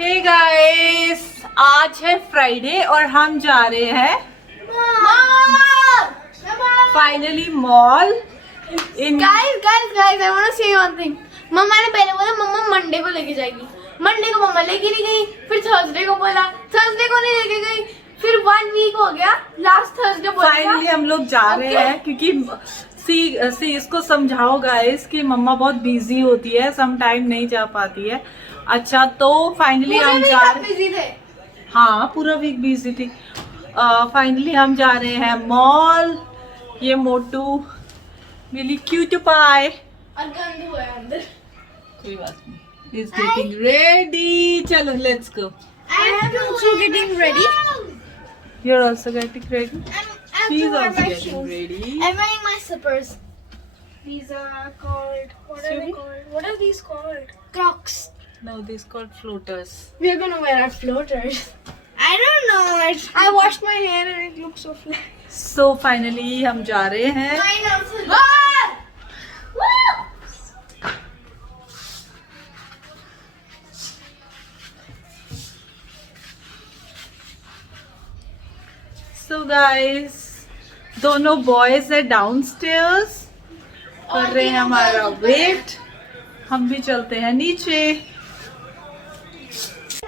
Hey guys, आज है Friday और हम जा रहे हैं finally mall in guys, I want to say one thing. मम्मा ने पहले बोला मम्मा मंडे को लेके जाएगी, मंडे को मम्मा लेके नहीं गई, फिर थर्सडे को बोला, थर्सडे को नहीं लेके गई, फिर 1 वीक हो गया, लास्ट थर्सडे बोला फाइनली हम लोग जा रहे हैं क्योंकि सी इसको समझाओ गाइस कि मम्मा बहुत बिजी होती है, सम टाइम नहीं जा पाती है। अच्छा तो फाइनली हम जा रहे थे। हाँ पूरा वीक बिजी थी। फाइनली हम जा रहे हैं मॉल। ये मोटू मिली क्यूट पाए गंदू है अंदर। कोई बात नहीं, इज गेटिंग रेडी। चलो let's go. I am also getting ready. You're also getting ready. I'm She's to wear also my getting shoes. ready. I'm wearing my slippers. These are called, what are they Sorry? called? What are these called? Crocs. No, these called floaters. We are gonna wear our floaters. I don't know. I washed my hair and it looks so flat. So finally हम जा रहे हैं। Mine also. So guys, दोनों boys है downstairs कर रहे हैं हमारा वेट। हम भी चलते हैं नीचे।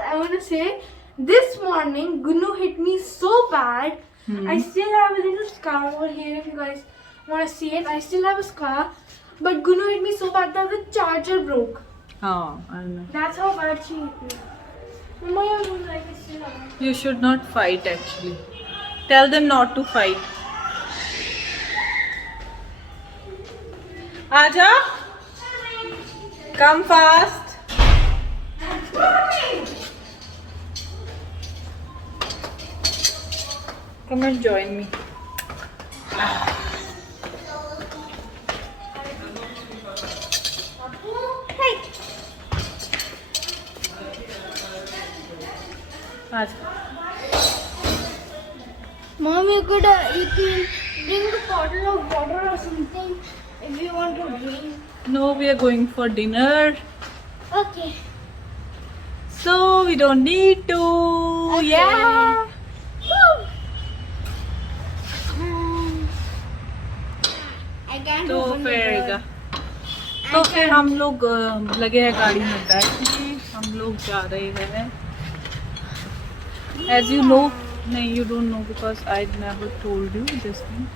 I want to say, this morning Gunu hit me so bad. I still have a little scar over here. If you guys want to see it, I still have a scar. But Gunu hit me so bad that the charger broke. हाँ, I know. That's how bad she hit me. Mama, your room like is still on. You should not fight actually. Tell them not to fight. आजा, come fast. Come and join me. Hey, आजा। Mom, you can bring a bottle of water or something if you want to drink. No, we are going for dinner, Okay. so we don't need to. Okay. Yeah. I can't तो open the फिर door. तो फिर हम लोग लगे हैं गाड़ी में बैठने। हम लोग जा रहे हैं एज यू नो। नहीं, you don't know because I never told you this thing.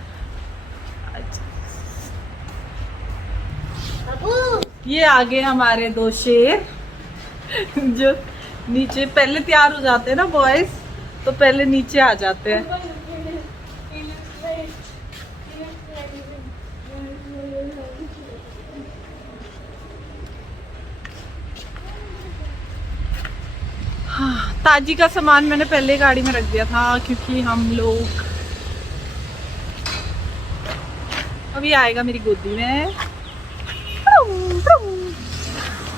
Babu. ये आगे हमारे 2 शेर जो नीचे पहले तैयार हो जाते हैं ना बॉयज, तो पहले नीचे आ जाते हैं। हाँ, ताजी का सामान मैंने पहले गाड़ी में रख दिया था क्योंकि हम लोग अभी आएगा मेरी गोदी में।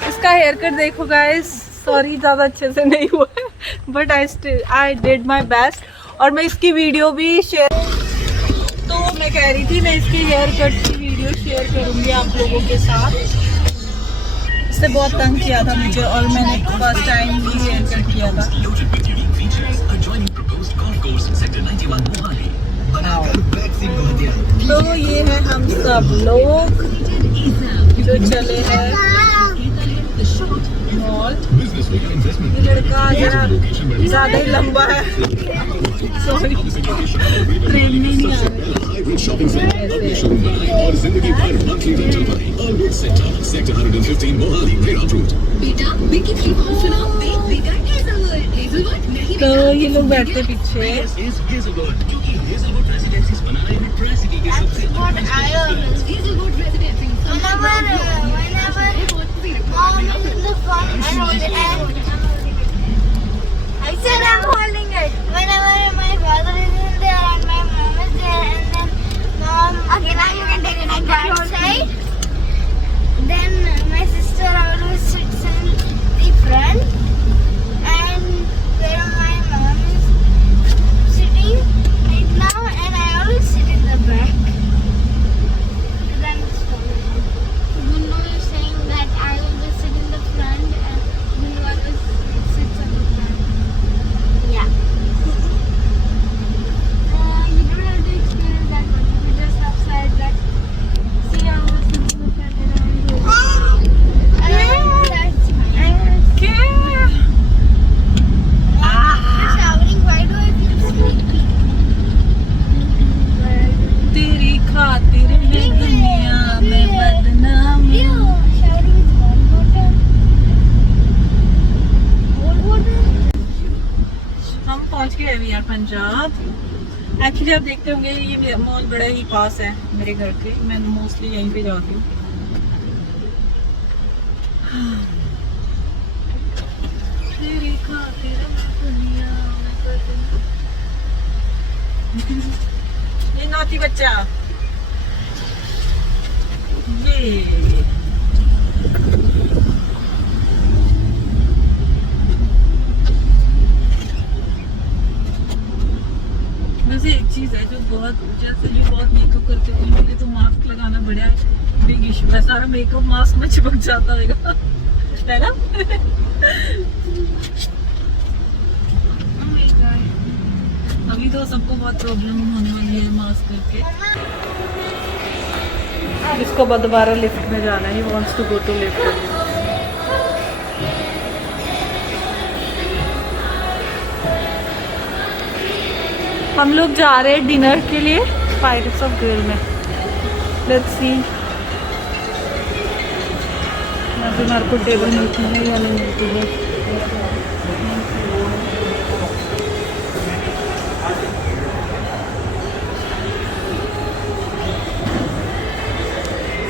इसका हेयर कट देखो गाइस, सॉरी ज़्यादा अच्छे से नहीं हुआ है but I did my best. और मैं इसकी वीडियो भी शेयर, तो मैं कह रही थी मैं इसकी हेयर कट की वीडियो शेयर करूँगी आप लोगों के साथ। इससे बहुत तंग किया था मुझे और मैंने फर्स्ट टाइम ही हेयर कट किया था। तो ये है हम सब लोग जो चले हैं मॉल। ये लड़का जरा ज़्यादा ही लंबा है, सॉरी ट्रेन में नहीं आ रहा। तो ये लोग बैठते पीछे। I said I'm holding it. Whenever my father isn't there and my mom is there, and then mom, okay, now you can take it at that side. Then my sister always sits in the front, and where my mom is sitting right now, and I always sit in the back. Then it's fun. Gunu is saying that I will be sitting in the front, and Gunu always Punjab. Actually आप देखते होंगे ये mall बड़ा ही पास है मेरे घर के, मैं मोस्टली यहीं पे जाती हूँ। ये नाती बच्चा ये वैसे एक चीज है जो बहुत, जैसे जो बहुत मेकअप करते हैं उनके लिए तो मास्क लगाना बड़ा बिग इशू है। सारा मेकअप मास्क में चिपक जाता होगा, है ना? अभी तो सबको बहुत प्रॉब्लम होने वाली है मास्क करके। इसको दोबारा लिफ्ट में जाना है, he wants to go to lift. हम लोग जा रहे हैं डिनर के लिए पायरेट्स ऑफ ग्रिल में। लेट्स सी यहाँ पे हमारे को टेबल मिलती है या नहीं मिलती है।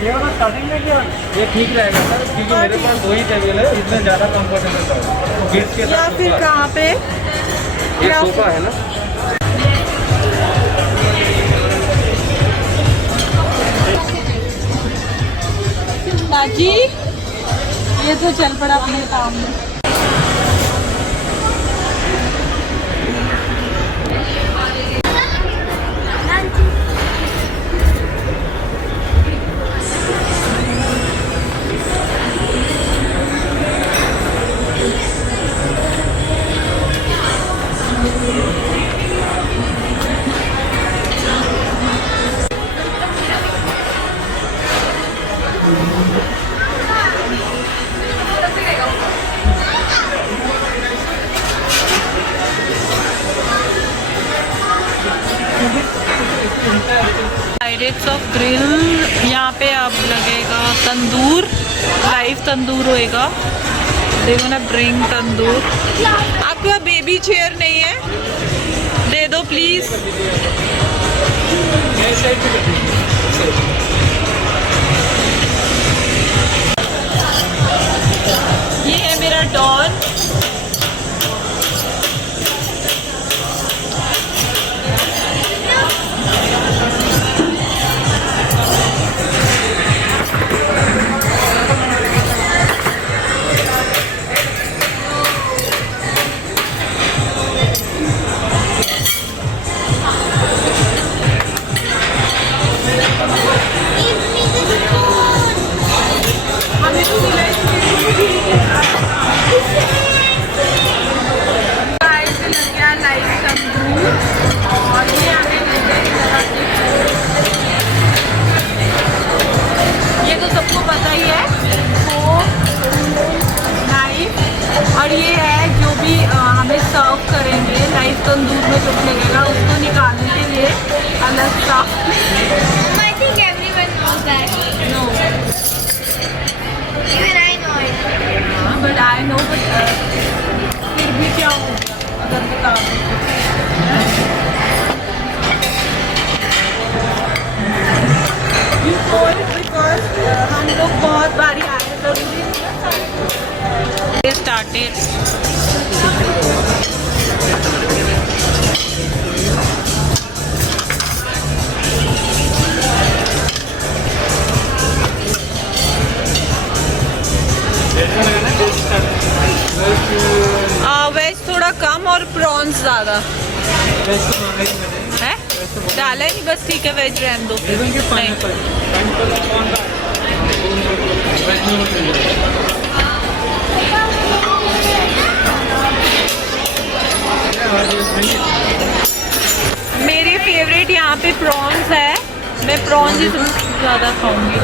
ये वाला स्टार्टिंग में क्या ये ठीक रहेगा सर, क्योंकि मेरे पास 2 ही टेबल है, इसमें ज़्यादा कंफर्टेबल है। किड्स के या साथ फिर कहाँ पे ये सोफा है ना, बाजी ये तो चल पड़ा अपने काम में। पायरेट्स ऑफ ग्रिल यहाँ पे अब लगेगा तंदूर, लाइव तंदूर होएगा। देखो ना, ब्रिंग तंदूर। आपके पास बेबी चेयर नहीं है? दे दो प्लीज। ये है मेरा डॉन। ये तो सबको पता ही है। और ये है जो भी हमें सर्व करेंगे लाइव तंदूर में जो लगेगा उसको निकालने के लिए अलग सा। I think everyone knows that. No, Even I know it. but I know, but फिर भी क्या हो गया अगर बता दो। You know it because हम लोग बहुत बारी आए जरूरी started। वेज थोड़ा कम और प्रॉन्स ज़्यादा है। डाला नहीं, बस ठीक है, वेज रहने दो। मेरी फेवरेट यहाँ पे प्रॉन्स है, मैं प्रॉन्स ही सबसे ज़्यादा खाऊंगी।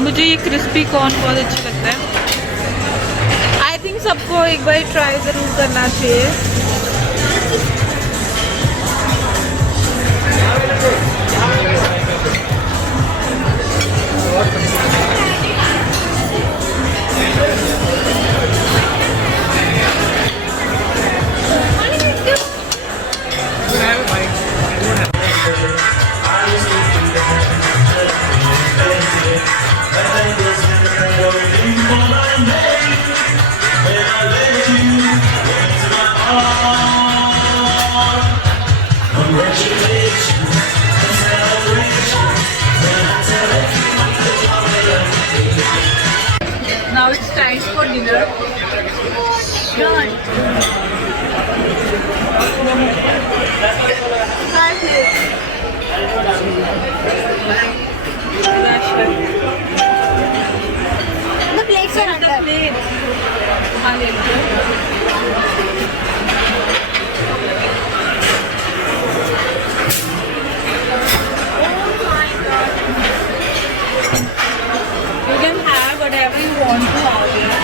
मुझे ये क्रिस्पी कॉर्न बहुत अच्छा लगता है। आई थिंक सबको एक बार ट्राई ज़रूर करना चाहिए। Now it's time for dinner. The plates are under. You can have whatever you want to have here.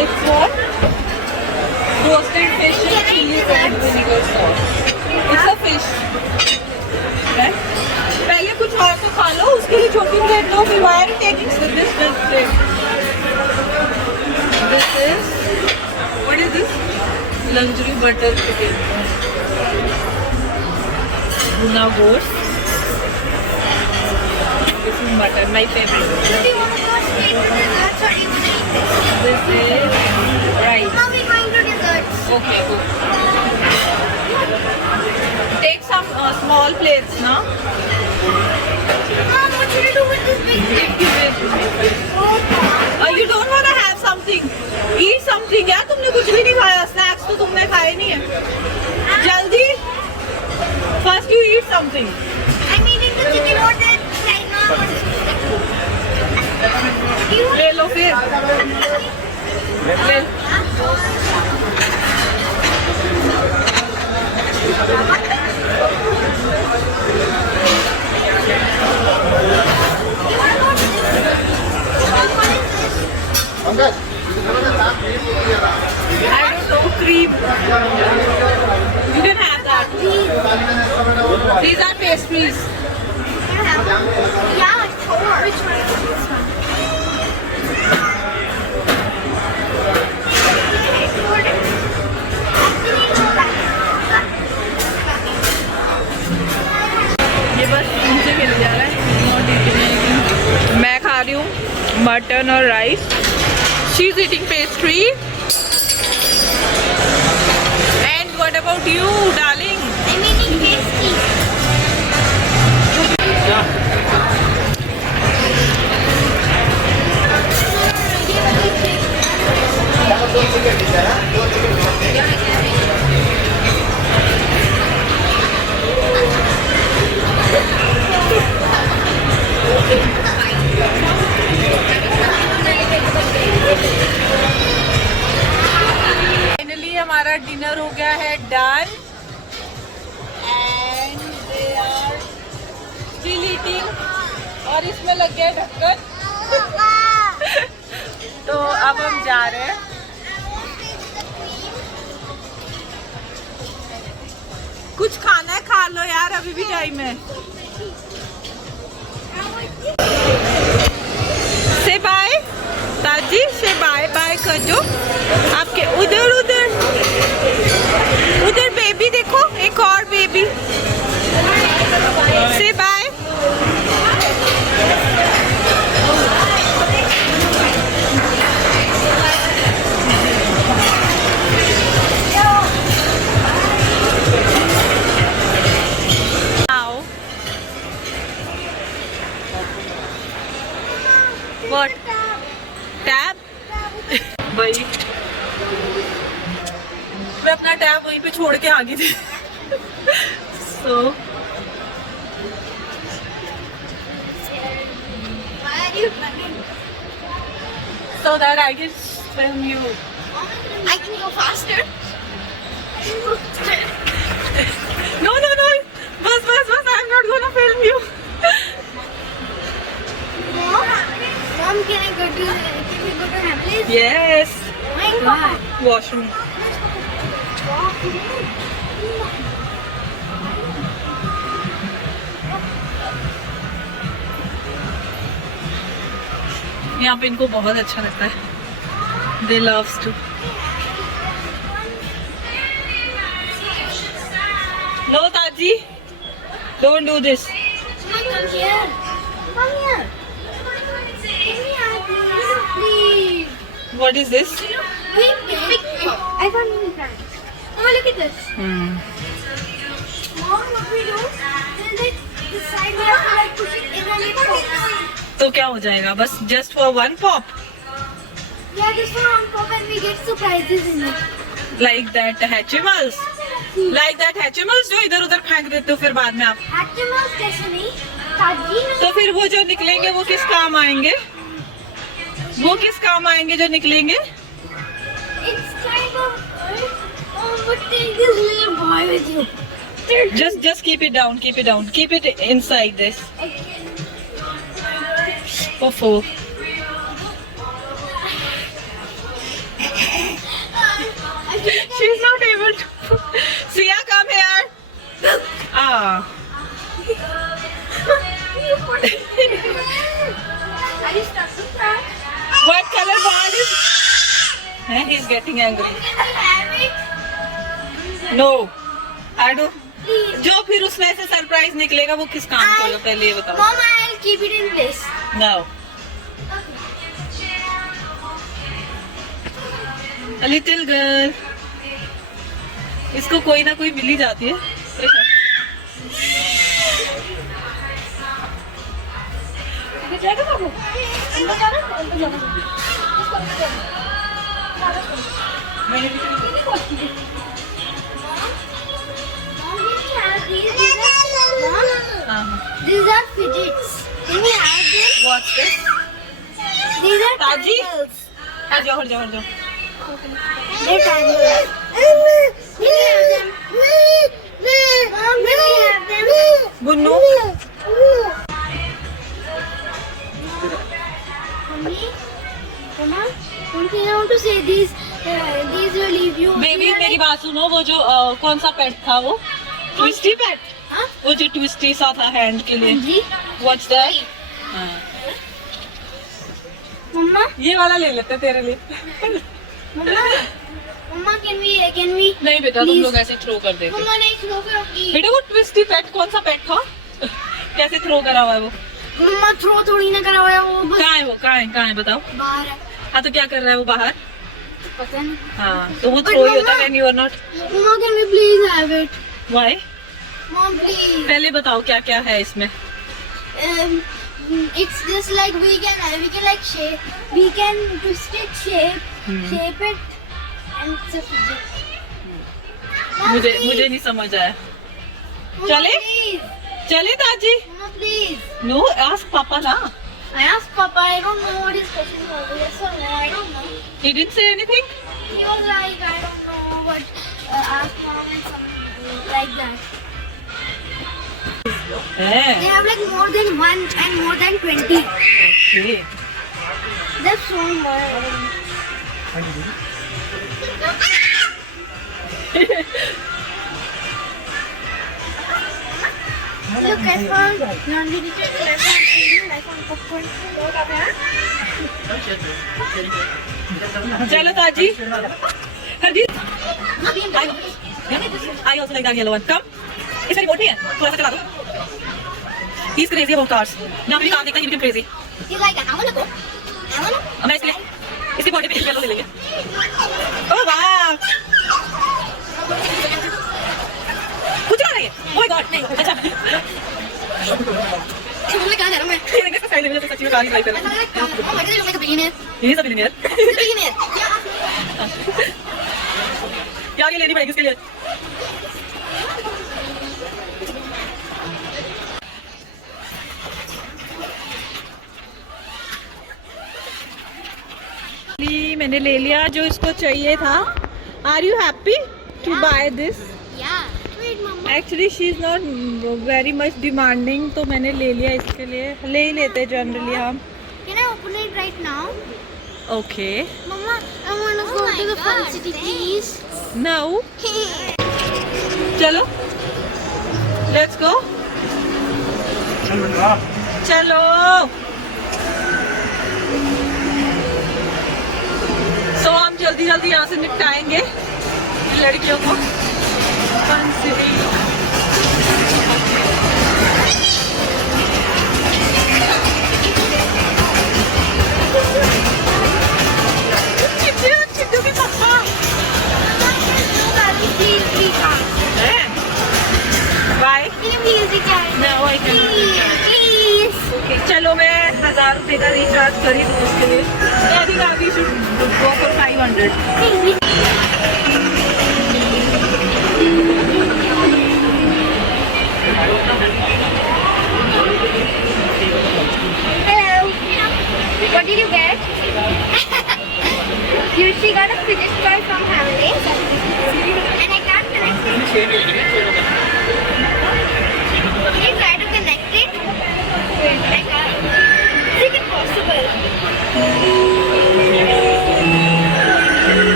It's what? Roasted fish and cheese and vinegar sauce. It's a fish. Right? पहले कुछ और तो खा लो, उसके लिए छोटी plate लो, फिर why are you taking this plate? This is, what is this? Luxury butter chicken. Bhuna goat. This is mutton, my favorite. Do you want to go straight to desserts or you want to eat this? This is rice. Now we're going to desserts. Okay, good. Take some small plates, no? Mom, what should I do with this big plate? You don't want to have something. Eat something. यार तुमने कुछ भी नहीं खाया. Snacks तो तुमने खाए नहीं है. जल्दी. First you eat something. I'm eating the chicken order right now. Do you want ले लो फिर. ले. I don't know, cream. You can have that. These are pastries. Yeah, sure. Which one? This one. ये बस उनसे खेल जा रहा है. मैं खा रही हूँ मटन और rice. She is eating pastry. And what about you, darling? I'm eating pastry. Finally हमारा डिनर हो गया है done. And they are still eating. और इसमें लग गया ढक्कन. तो अब हम जा रहे हैं. कुछ खाना है खा लो यार, अभी भी टाइम है. से बाय ताजी, से बाय बाय कर दो. आपके उधर उधर उधर बेबी देखो, एक और बेबी. से बाय. What? टैब. भाई मैं अपना टैब वहीं पे छोड़ के आ गई थी. So Why are you running? so that I can film you. I can go faster. No, bas I'm not gonna film you. Yes. My God. Washroom. यहाँ पे इनको बहुत अच्छा लगता है. They loves to. No, Taji. Don't do this. Come here. Come here. Give me out, please. What is this? Pick. I found mini pants. Mama, look at this. Mom, what we do? Then this side we have to like push it in and it pops. तो क्या हो जाएगा? बस just for one pop. Yeah, this one on top and we get surprises in it. Like that Hatchimals. Like that Hatchimals जो इधर उधर फेंक देते हो फिर बाद में आप. Hatchimals कैसे नहीं? ताजी नहीं. तो फिर वो जो निकलेंगे वो किस काम आएंगे? वो किस काम आएंगे जो निकलेंगे? It's kind of. But take this little boy with you. Just keep it down. Keep it down. Keep it inside this. Oh. She's not able to. Sia, come here. Ah. Are you stuck with that? What color ball is? He's getting angry. Have it? No. I do. Please. जो फिर उसमें से surprise निकलेगा वो किस काम का होगा पहले ये बताओ. Mama, I'll keep it in place. No. A little girl. इसको कोई ना कोई मिल ही जाती है. जाएगा बाबू. These are fidgets. Can we have them? What's this? These are Taji? tangles. हट जाओ. They're tangles. Can we have them? Mom, can we have them? Bunnu. Mommy? Mama? One thing I want to say, these will leave you. Baby मेरी बात सुनो. वो जो कौन सा पेट था वो? ट्विस्टी पेट. हाँ? वो जो ट्विस्टी सा था हैंड के लिए. जी. What's that? Mama? ये वाला ले लेते तेरे लिए. Mama, can we? नहीं बेटा तुम Please. लोग ऐसे थ्रो कर देते. Mama, नहीं throw करोगी. बेटा वो ट्विस्टी पेट कौन सा पेट था? कैसे थ्रो करा हुआ है वो? Mama, throw थोड़ी ना करा हुआ है वो बस कहाँ है वो? कहाँ है बताओ. बाहर है. हाँ तो क्या कर रहा है वो बाहर? पता नहीं. हाँ तो वो But थ्रो ही होता मम्मा- है when you are not. Mama, can we please have it? Why? Mom, please. पहले बताओ क्या क्या है इसमें. It's just like we can like shape. We can twist it, shape it, and it's a fidget. Mom, मुझे please. नहीं समझ आया. Mama, चले? Please. चले ताजी. Mama, please. नो आस्क पापा ना. I asked Papa. I don't know what his question was. Yes or no? I don't know. He didn't say anything. He was like, I don't know, but ask mom and something like that. They have like more than 1 and more than 20. Okay. That's so much. Look, I found laundry detergent, I found cereal, I found popcorn. चलो ताजी. Harjeet. I also like that yellow one. Come. इसका remote नहीं है. थोड़ा सा चला दो. He's crazy about cars. ना मेरी कार देखता है, he became crazy. He's like, I wanna go. I wanna. अब मैं इसके लिए इसकी बॉडी पे येलो ले लेंगे. ओह वाह. कुछ आ रही है. Oh my God. नहीं. अच्छा. मैं कहाँ जा रहा हूँ मैं? ये देखो साइड में सच्ची में कार ही ड्राइव कर रहा है. Oh my God, you're like a billionaire. He is a billionaire. He's a billionaire. क्या आगे लेनी पड़ेगी इसके लिए. मैंने ले लिया जो इसको चाहिए था. Are you happy to buy this? Yeah. Wait, mama. Actually she is not very much demanding तो मैंने ले लिया इसके लिए. ले ही लेते जनरली हम. Can I open it right now? Okay. Mama, I want to go to the fun city, please. Now. चलो. Let's go. चलो. So हम जल्दी जल्दी यहाँ से निपटाएंगे लड़कियों को. Fun city. Bye. No, I Please. Okay, चलो मैं 1000 रुपए का रिचार्ज करी दूँ उसके लिए. I think I should go for 500. Hello. What did you get? She got a fidget toy from Hamley. And I got connected. Can you try to connect it? Wait, I can't. Is it possible?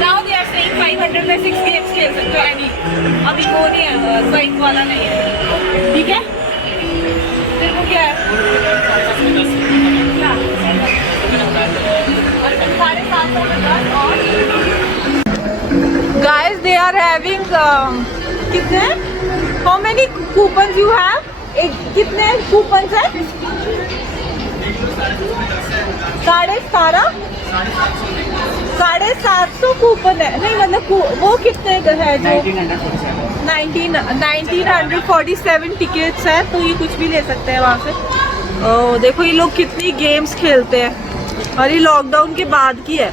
Now they are saying 500 में 6 games खेल सकते हो any. अभी वो नहीं है, swipe वाला नहीं है. ठीक है? फिर वो क्या है? Guys, they are having कितने? How many coupons you have? कितने coupons हैं? 17.5 750 कूपन है. नहीं मतलब वो कितने का है जो 1947 टिकट्स है, तो ये कुछ भी ले सकते हैं वहाँ से. ओह देखो ये लोग कितनी गेम्स खेलते हैं और ये लॉकडाउन के बाद की है.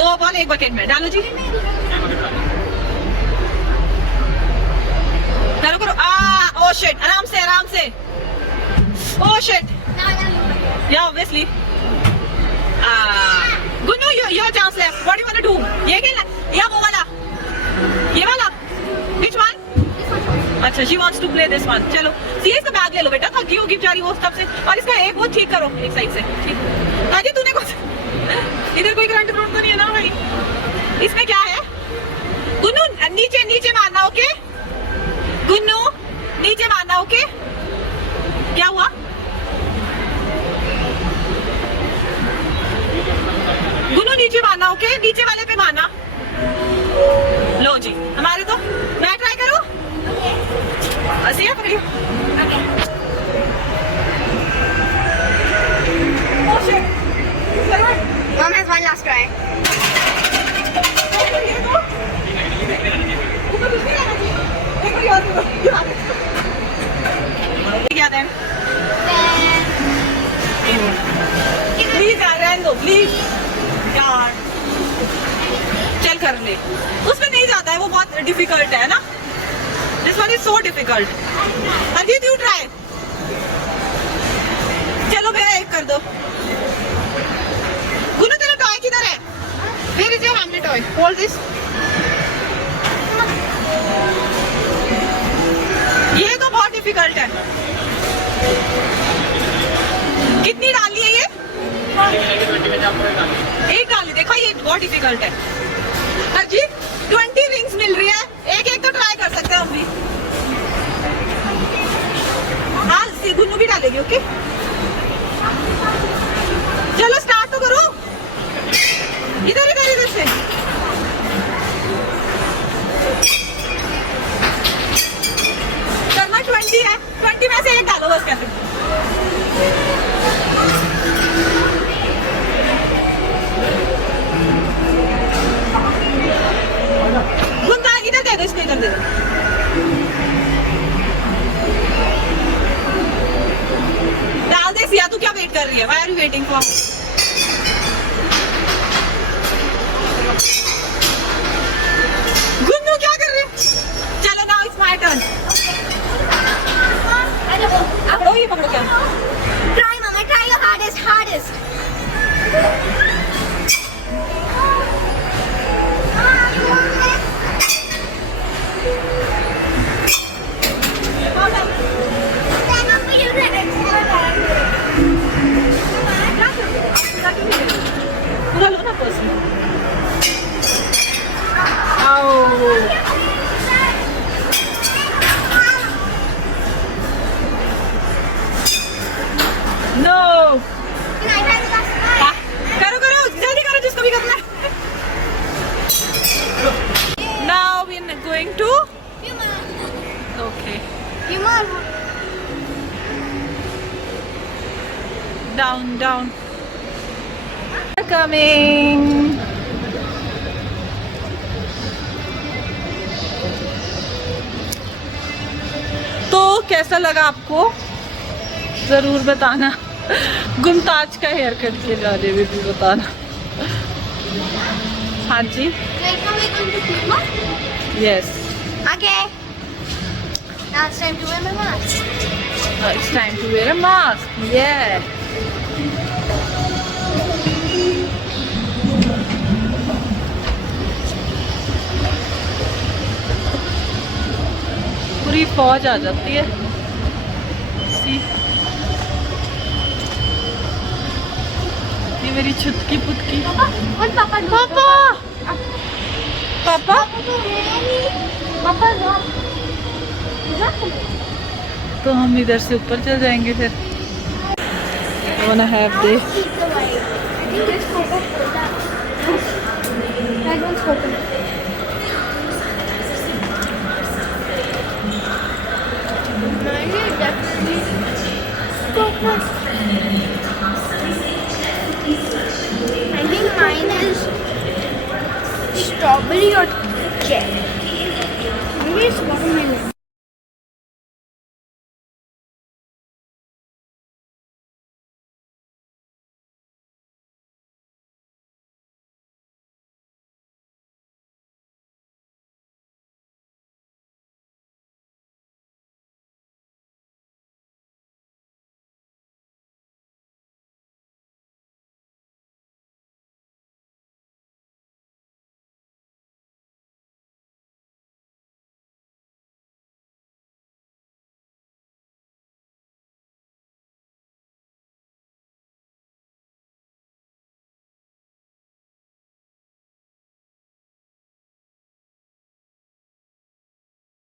2 बॉल 1 बकेट में डालो जी। करो करो। ओ शिट, आराम से आराम से। Oh shit, yeah obviously. Gunnu your chance left, what you want to do? ये खेलना या वो वाला? ये वाला? Which one? अच्छा, she wants to play this one. चलो सीए इसका बैग ले लो बेटा, थकी होगी बेचारी वो तब से। और इसका एक वो ठीक करो एक साइड से। ठीक अजय, तूने कुछ इधर कोई करंट फ्लोट तो नहीं है ना भाई? इसमें क्या है? गुन्नू नीचे नीचे मारना, ओके? गुन्नू नीचे मारना, ओके? क्या हुआ? गुन्नू नीचे मारना, ओके? नीचे वाले पे मारना। लो जी, हमारे तो। मैं ट्राई करूं? Siya पकड़ियो। Oh shit. Mom has one last try. क्या दें? प्लीज यार, रहने दो प्लीज यार। चल कर ले। उसमें नहीं जाता है, वो बहुत डिफिकल्ट है ना। This one is so difficult. Ajit, you try. चलो भैया एक कर दो। गुन्नू तेरा टॉय किधर है? Where is your Hamlet toy? Hold this. ये तो बहुत डिफिकल्ट है। कितनी डाली है ये? एक डाली। देखो ये बहुत डिफिकल्ट है। अजीत 20 रिंग्स मिल रही है, एक एक तो ट्राई कर सकते हैं हम भी। हाँ, गुन्नू भी डालेगी, ओके? चलो स्टार्ट तो करो। इधर इधर इधर से। करना 20 है, 20 में से एक डालो बस। कैसे? गुंदा इधर दे दो, इसको इधर दे दो। डाल दे सिया, तू क्या वेट कर रही है? Why are you waiting for? Gunnu क्या कर रही है? चलो now it's my turn. पकड़ो, ये पकड़ो क्या? Try, Mama. Try your hardest, hardest. पूरा लो ना पर्सन। नो, करो करो जल्दी करो, जिसको भी करना है। Now we are going to. Okay. Down, down. We're coming. तो कैसा लगा आपको? जरूर बताना। गुमताज का हेयर कट के बारे में भी बताना। हाँ जी। Yes. Okay. Now it's time to wear my mask. It's time to wear a mask. Yeah. पूरी फौज आ जाती है। See? ये मेरी छुटकी पुटकी। पापा पापा पापा पापा तो हम इधर से ऊपर चल जाएंगे फिर। I wanna have this. I think mine is strawberry or cherry. Maybe it's watermelon.